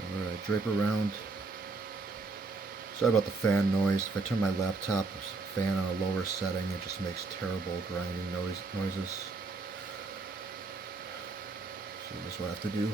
Alright, drape around. Sorry about the fan noise. If I turn my laptop fan on a lower setting, it just makes terrible grinding noises. So that's what I have to do.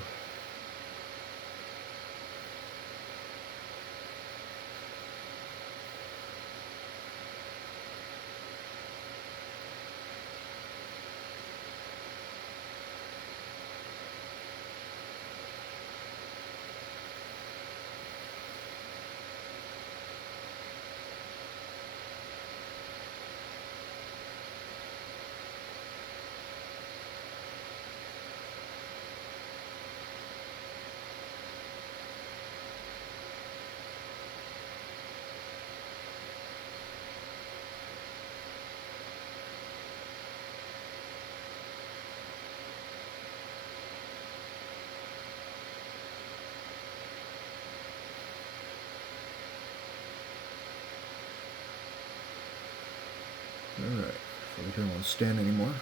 Alright, so we don't want to stand anymore.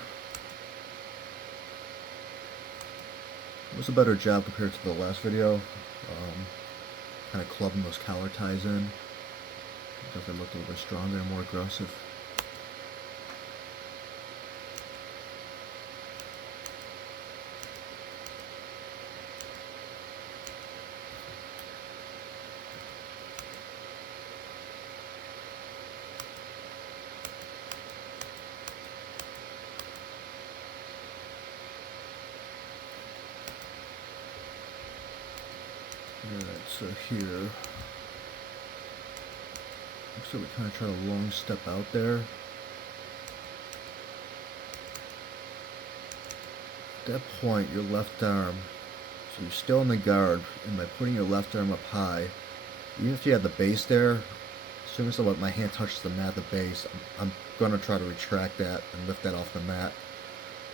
It was a better job compared to the last video. Kind of clubbing those collar ties in. Definitely looked a little bit stronger and more aggressive. Alright, so here, looks like we kind of try to long step out there. At that point, your left arm, so you're still in the guard, and by putting your left arm up high, even if you have the base there, as soon as my hand touches the mat, the base, I'm going to try to retract that and lift that off the mat.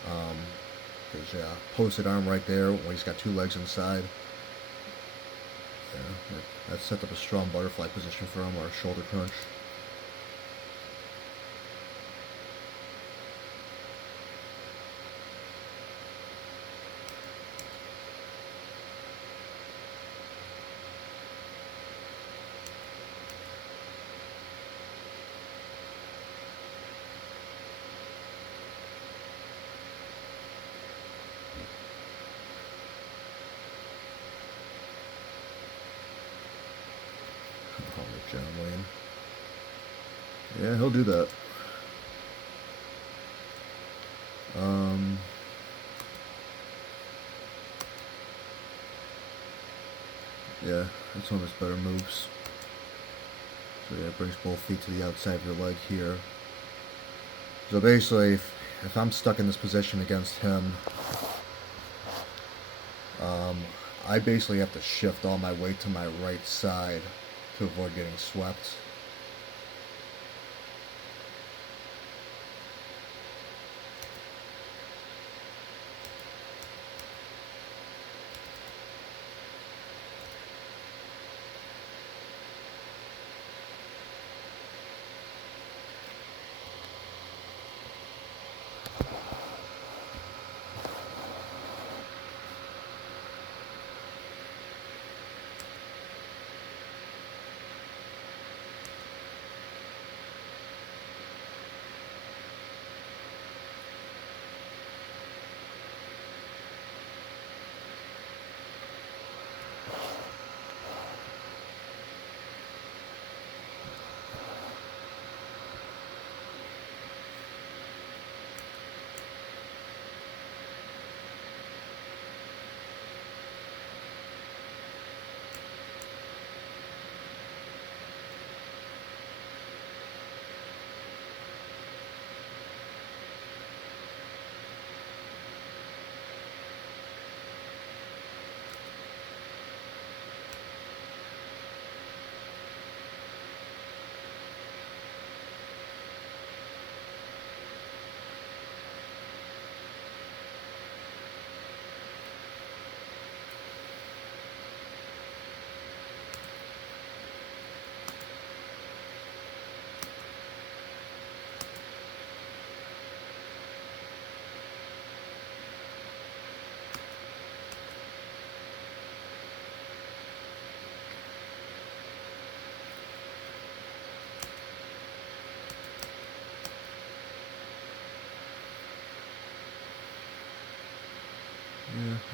Because, yeah, posted arm right there when he's got two legs inside. Yeah, that set up a strong butterfly position for him, or a shoulder crunch. John Wayne. Yeah, he'll do that. Yeah, that's one of his better moves. So yeah, brings both feet to the outside of your leg here. So basically, if I'm stuck in this position against him, I basically have to shift all my weight to my right side to avoid getting swept.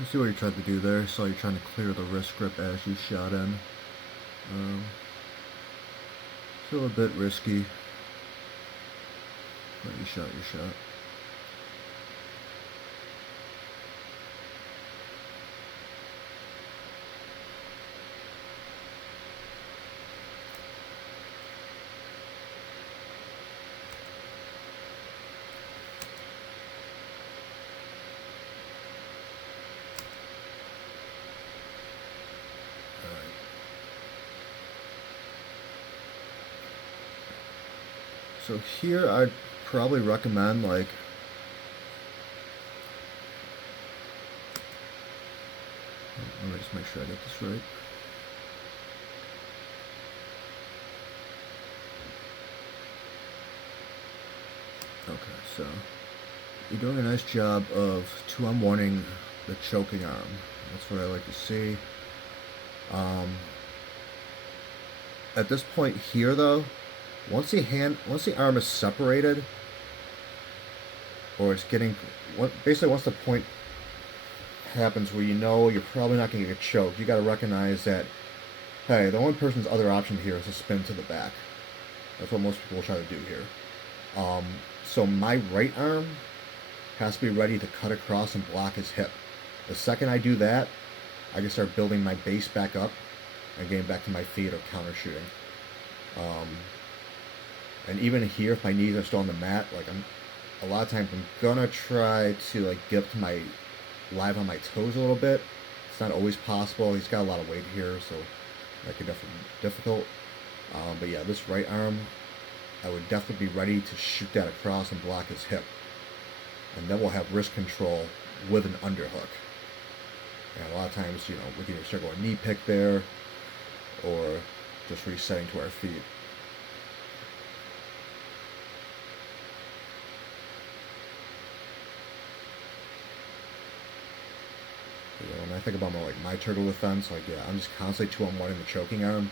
You see what you tried to do there? So you're trying to clear the wrist grip as you shot in. Still a bit risky, but you shot your shot. So here I'd probably recommend like let me just make sure I get this right. Okay, so you're doing a nice job of 2-on-1ing the choking arm. That's what I like to see. At this point here though, once the arm is separated, or it's getting, basically once the point happens where you know you're probably not going to get choked, you got to recognize that, hey, the only person's other option here is to spin to the back. That's what most people try to do here. So my right arm has to be ready to cut across and block his hip. The second I do that, I can start building my base back up and getting back to my feet or counter shooting. And even here, if my knees are still on the mat, like a lot of times I'm gonna try to like get up to my live on my toes a little bit. It's not always possible. He's got a lot of weight here, so that could definitely be difficult. But yeah, this right arm, I would definitely be ready to shoot that across and block his hip. And then we'll have wrist control with an underhook. And a lot of times, you know, we can either start going knee pick there, or just resetting to our feet. When I think about my turtle defense, like yeah, I'm just constantly 2-on-1ing the choking arm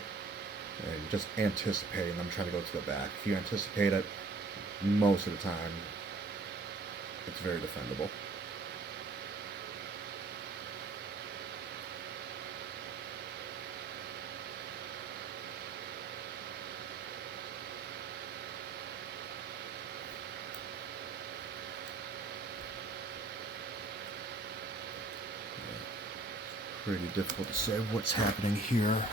and just anticipating them trying to go to the back. If you anticipate it, most of the time, it's very defendable. Pretty difficult to say what's happening here.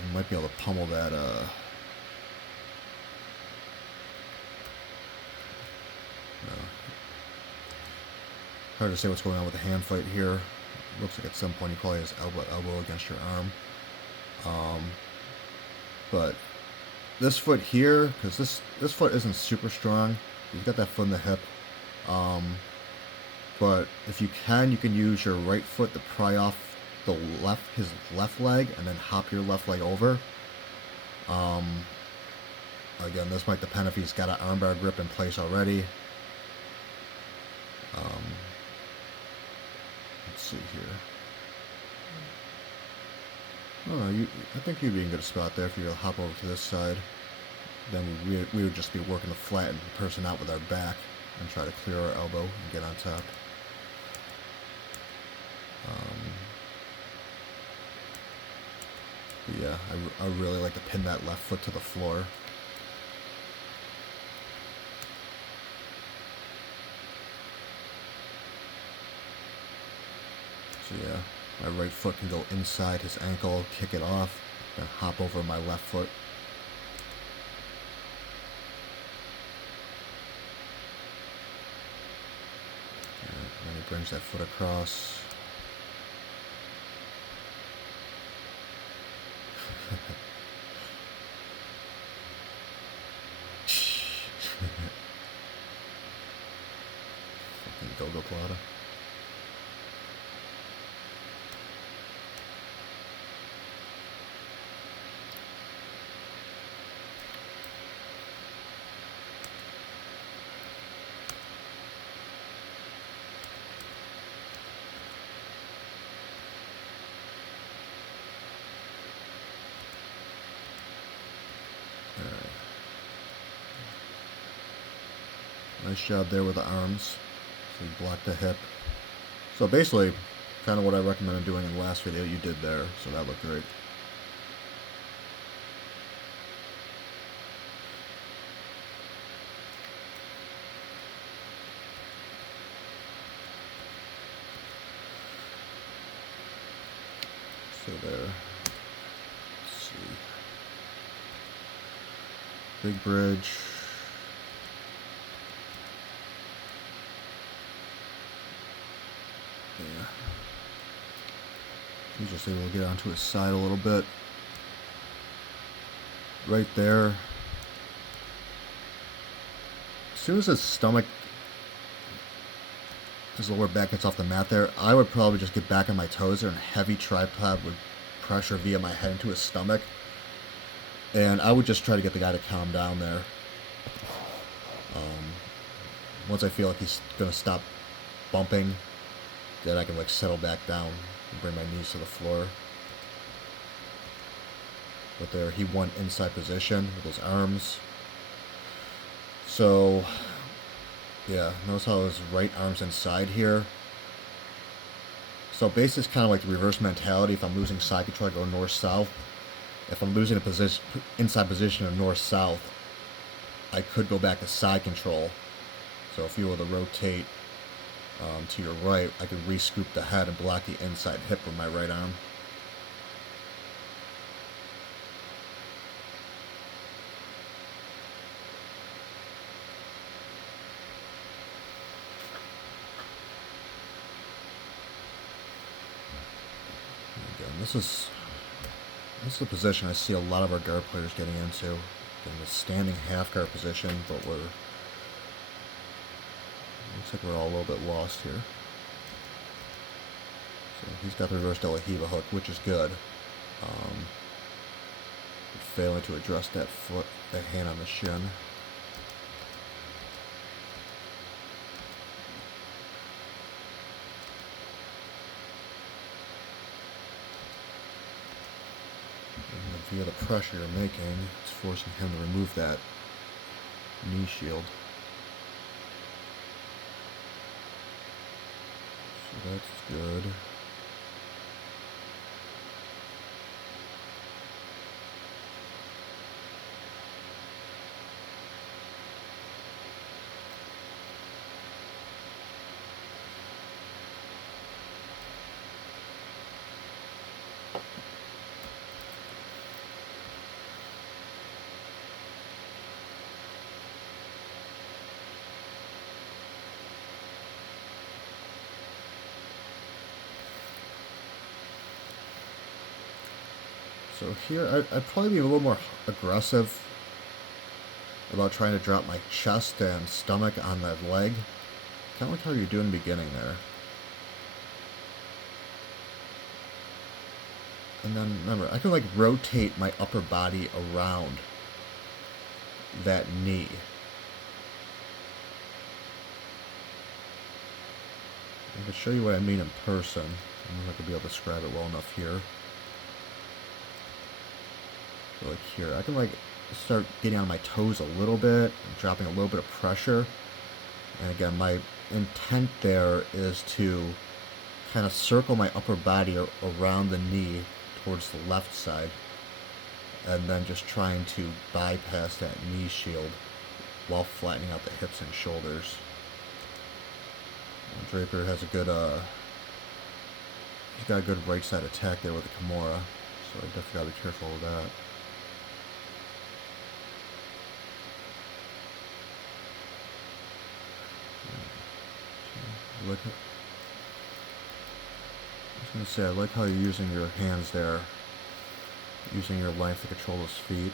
You might be able to pummel that. No. Hard to say what's going on with the hand fight here. Looks like at some point he probably has elbow against your arm. But this foot here, because this foot isn't super strong. You've got that foot in the hip. But if you can use your right foot to pry off his left leg and then hop your left leg over. Again, this might depend if he's got an armbar grip in place already. Let's see here. Oh, I think you'd be in a good spot there if you were to hop over to this side. Then we would just be working to flatten the person out with our back and try to clear our elbow and get on top. But yeah, I really like to pin that left foot to the floor. So yeah, my right foot can go inside his ankle, kick it off, then hop over my left foot. And then he brings that foot across. Fucking Gogo Plata. Nice job there with the arms. So you block the hip. So basically, kind of what I recommended doing in the last video you did there. So that looked great. So there. Let's see. Big bridge. Yeah. He's just able to get onto his side a little bit. Right there. As soon as his stomach, his lower back gets off the mat there, I would probably just get back on my toes there and heavy tripod would pressure via my head into his stomach. And I would just try to get the guy to calm down there. Once I feel like he's going to stop bumping, then I can like settle back down and bring my knees to the floor. But there, he won inside position with his arms. So, yeah, notice how his right arm's inside here. So basically it's kind of like the reverse mentality. If I'm losing side control, I go north-south. If I'm losing a position, inside position of north-south, I could go back to side control. So if you were to rotate to your right, I could re-scoop the head and block the inside hip with my right arm. Again, this is a position I see a lot of our guard players getting into. Again, the standing half guard position, but looks like we're all a little bit lost here. So he's got the reverse De La Riva hook, which is good. Failing to address that foot, that hand on the shin. And via the pressure you're making, it's forcing him to remove that knee shield. So that's good. So here, I'd probably be a little more aggressive about trying to drop my chest and stomach on that leg. Kind of like how you're doing in the beginning there. And then remember, I can like rotate my upper body around that knee. I can show you what I mean in person. I don't know if I could be able to describe it well enough here. So like here, I can like start getting on my toes a little bit, dropping a little bit of pressure. And again, my intent there is to kind of circle my upper body around the knee towards the left side, and then just trying to bypass that knee shield while flattening out the hips and shoulders. And Draper has a good, he's got a good right side attack there with the Kimura, so I definitely gotta be careful with that. I was going to say, I like how you're using your hands there, using your length to control his feet.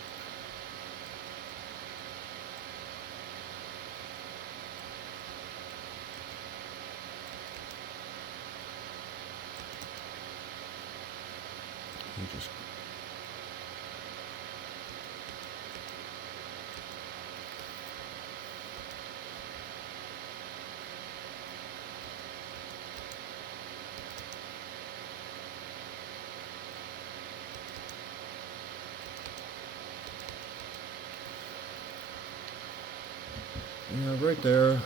You just Yeah, right there.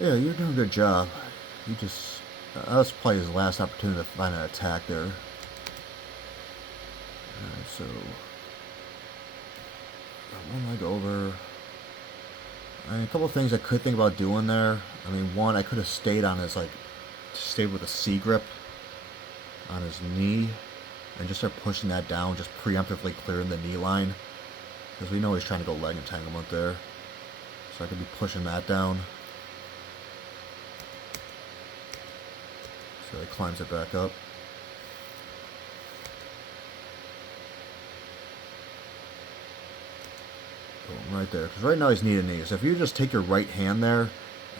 Yeah, you're doing a good job. You just... that was probably his last opportunity to find an attack there. Alright, so... got one leg over. I mean, a couple of things I could think about doing there. I mean, one, I could have stayed on his, like... stayed with a C grip on his knee and just start pushing that down, just preemptively clearing the knee line. Because we know he's trying to go leg entanglement there. So I could be pushing that down. So he climbs it back up. Boom, right there. Because right now he's knee to knee. So if you just take your right hand there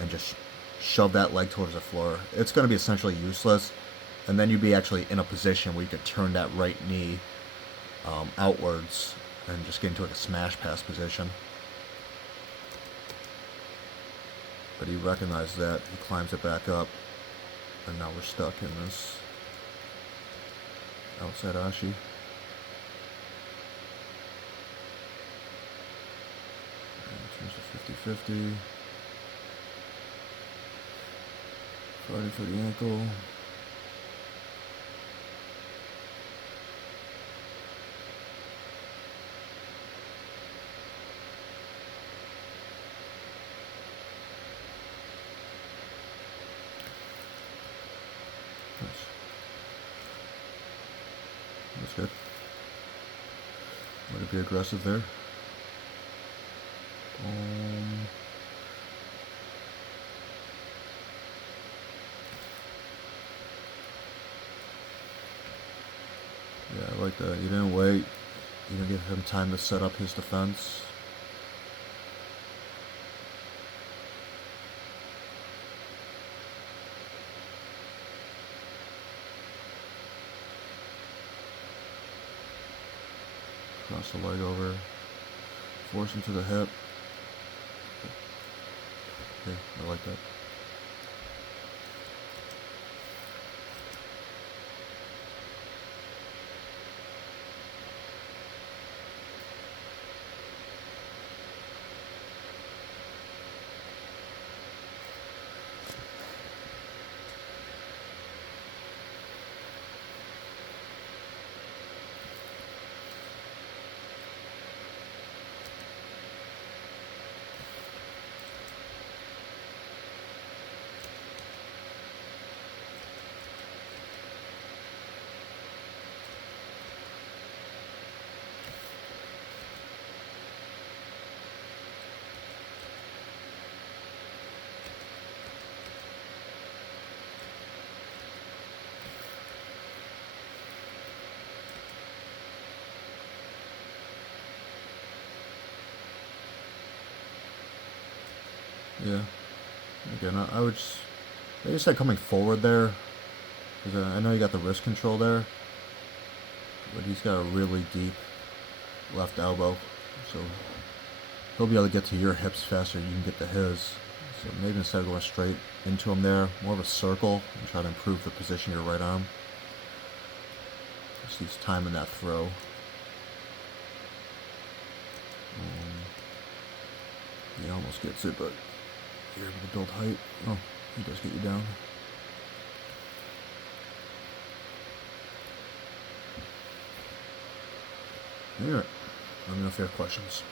and just shove that leg towards the floor, it's going to be essentially useless. And then you'd be actually in a position where you could turn that right knee outwards and just get into like a smash pass position. But he recognized that. He climbs it back up. And now we're stuck in this outside ashi. Turns to 50-50. Fighting for the ankle. That's good. Way to be aggressive there. Yeah, I like that. You didn't wait. You didn't give him time to set up his defense. Cross the leg over. Force him to the hip. Okay, I like that. Yeah. Again, I would just... maybe instead coming forward there, because I know you got the wrist control there, but he's got a really deep left elbow, so he'll be able to get to your hips faster than you can get to his. So maybe instead of going straight into him there, more of a circle, and try to improve the position of your right arm. Just he's timing that throw. He almost gets it, but you're able to build height. Oh, he does get you down. Alright, let me know if you have questions.